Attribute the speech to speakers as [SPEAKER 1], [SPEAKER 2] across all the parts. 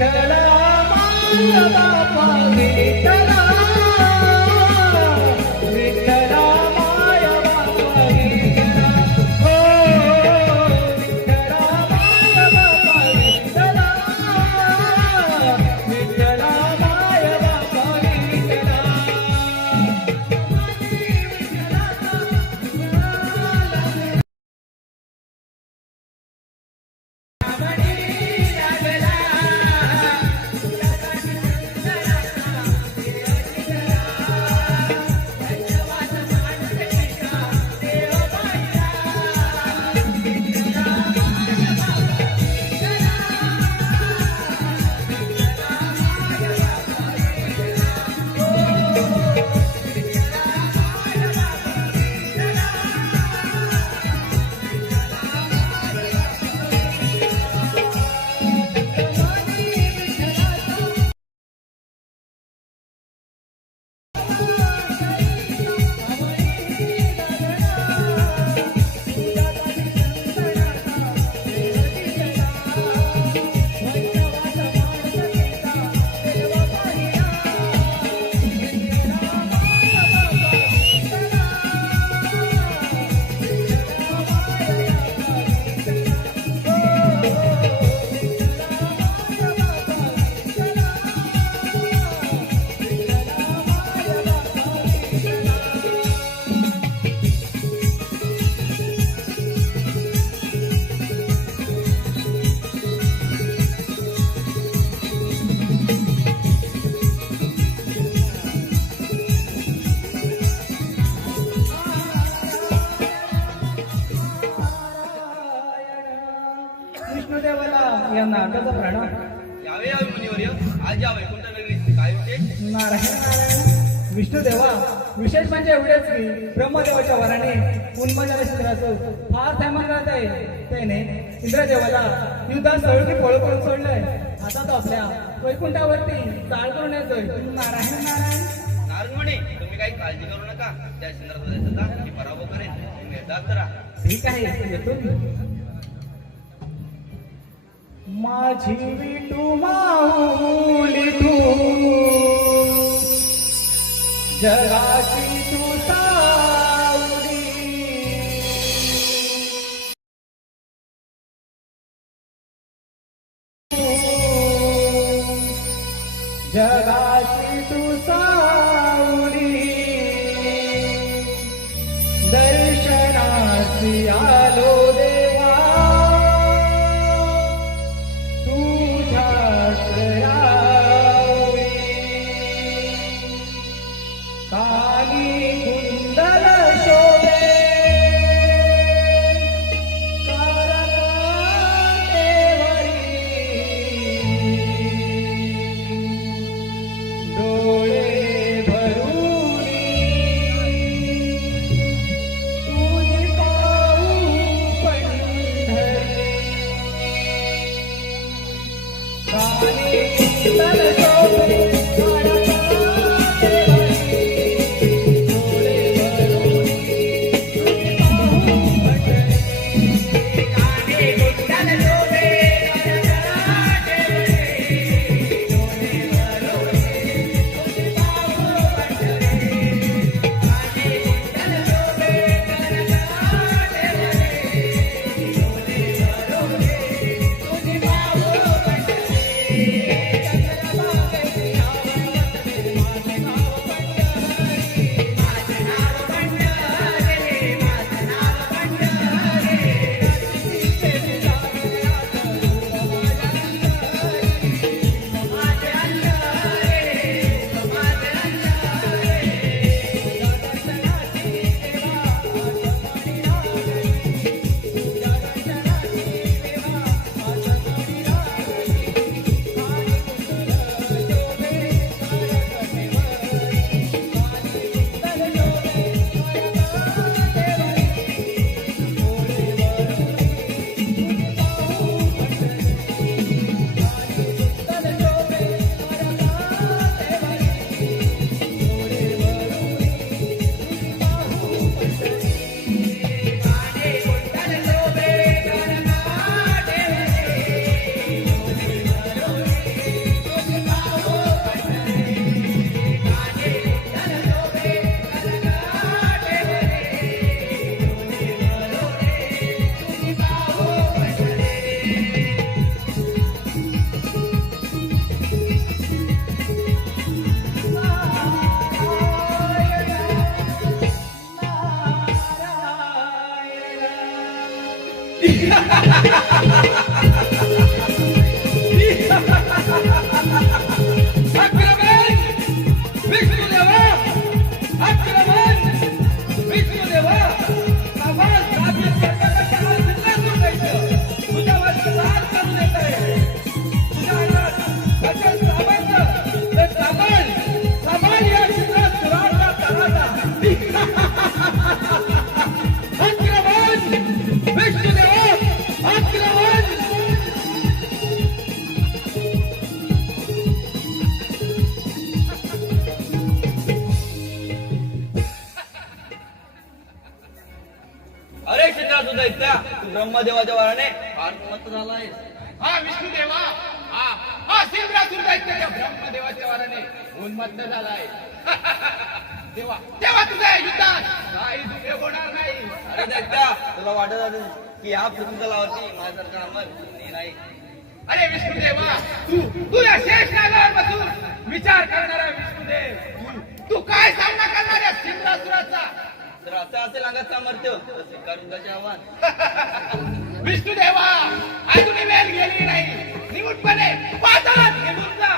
[SPEAKER 1] ಕಲಾ
[SPEAKER 2] नारायण नारायण विष्णुदेवा विशेष म्हणजे एवढेच की ब्रह्मदेवाच्या वराने उन्मजाला शित्राचं फार थैमान राहत आहे. त्याने इंद्रदेवाला युद्धात सळकी पळ करून सोडलंय. आता तो आपल्या वैकुंठावरती चाल करून येतोय नारायण. नारायण
[SPEAKER 1] तुम्ही काही काळजी करू नका. त्या चंद्रप्रदेशाचा मी पराभव करेन. तुम्ही येतात तर राहा.
[SPEAKER 2] ठीक आहे येतो माझी विटू माऊली तू जगाची तू जगाची तू सावली. दर्शनासी आलो दे तू ब्रह्मदेवाच्या वराने. फार मत झाला आहेस
[SPEAKER 3] हा विष्णुदेवा. हा हा सिंद्रासूर दैत्य ब्रह्मदेवाच्या वाराने. उन्मत्त झालाय. तेव्हा तेव्हा तुझ्या युद्धात. काही दुखे होणार नाही.
[SPEAKER 2] अरे दैत्या तुला वाटत असेल की या पृथ्वी तलावरती माझ्यासारखा कोणी नाही?
[SPEAKER 3] अरे विष्णुदेवा तू तू या शेष नागावर बसून विचार करणारा विष्णुदेव. तू- तू काय सामना करणार या सिंद्रासुराचा
[SPEAKER 2] तर असं असेल अंगात सामर्थ्य त्याचे आव्हान.
[SPEAKER 3] विष्णुदेवा अजूनही वेळ गेली नाही. निवडपणे पाताळात निघून जा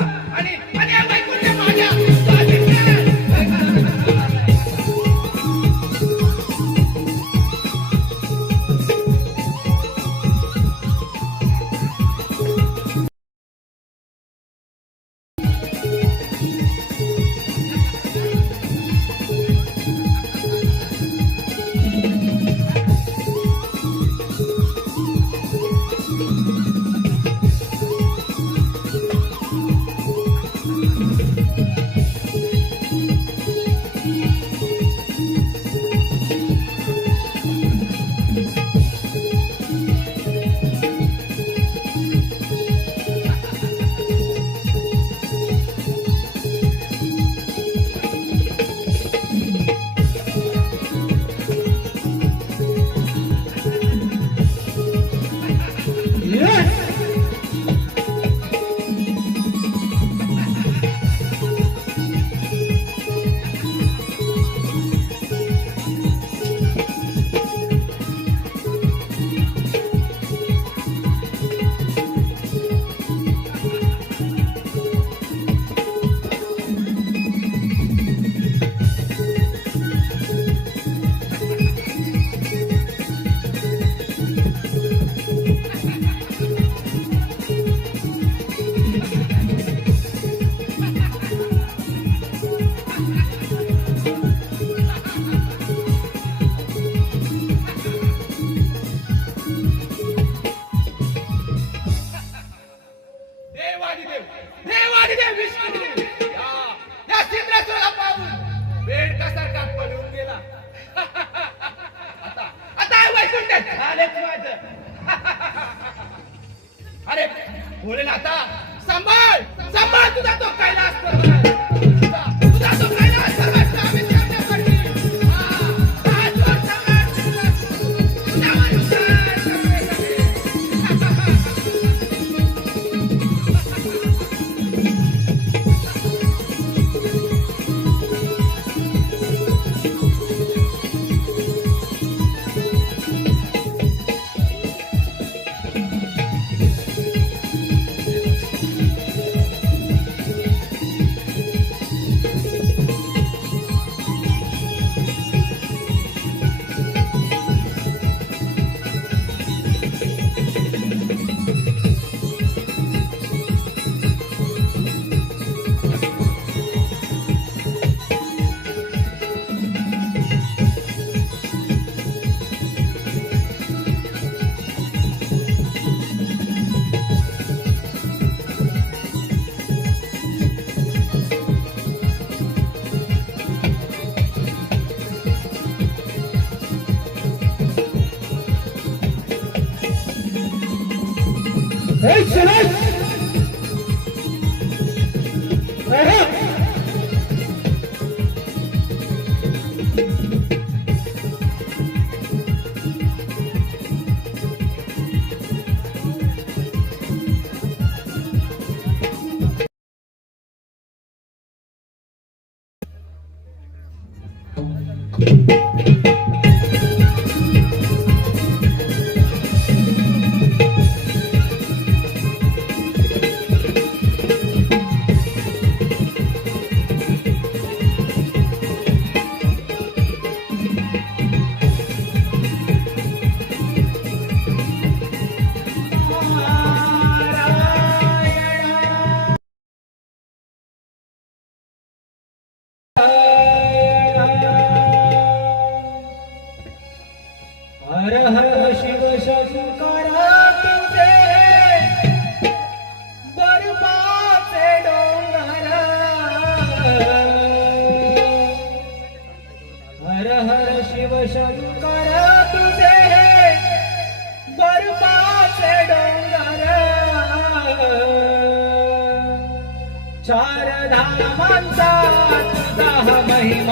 [SPEAKER 1] Mulher Natal! Tá?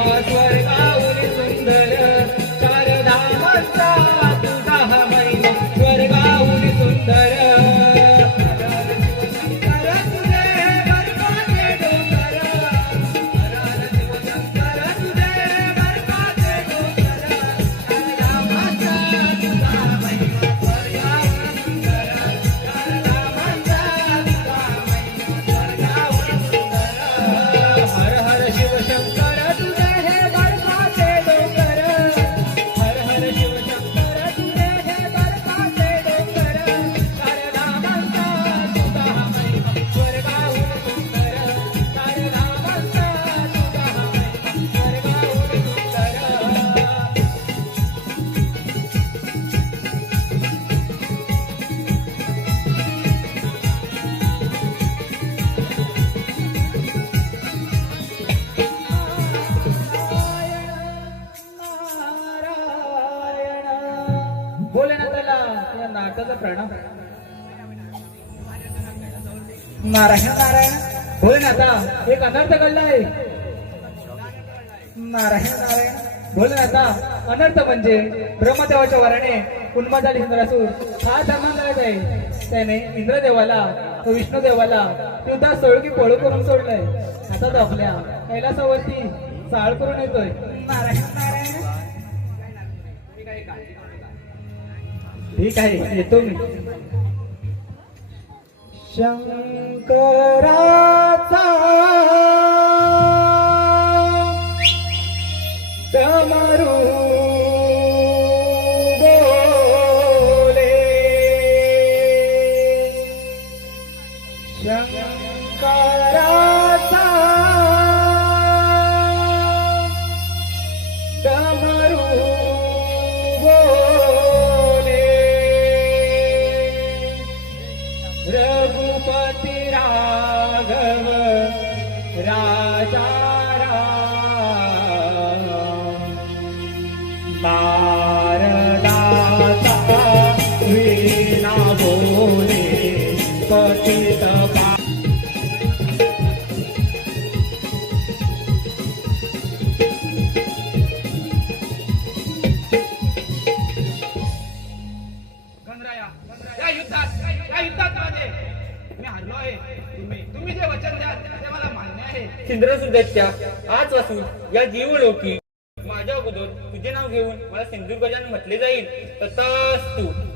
[SPEAKER 1] 我做 Narayan Narayan. भोलेनाथा एक अनर्थ घडला आहे. नारायण नारायण. भोलेनाथा अनर्थ म्हणजे ब्रह्मदेवाच्या वराने उन्माद इंद्रासूर हा धर्मांतरात आहे. त्याने इंद्रदेवाला तो विष्णुदेवाला युद्धात सोळकी पळू करून सोडलंय. आता तो आपल्या कैलासावरती चाळ करून येतोय. नारायण नारायण. ठीक आहे. येतो मी. शंकराचा
[SPEAKER 3] या युद्धात या युद्धात माझे मी हरलो आहे. तुम्ही तुम्ही जे वचन द्याल ते मला मान्य आहे.
[SPEAKER 4] सिंधुसुद्धाच्या आजपासून या जीवलोकी माझ्या अगोदर तुझे नाव घेऊन मला सिंधुगजान म्हटले जाईल. तथास्तु.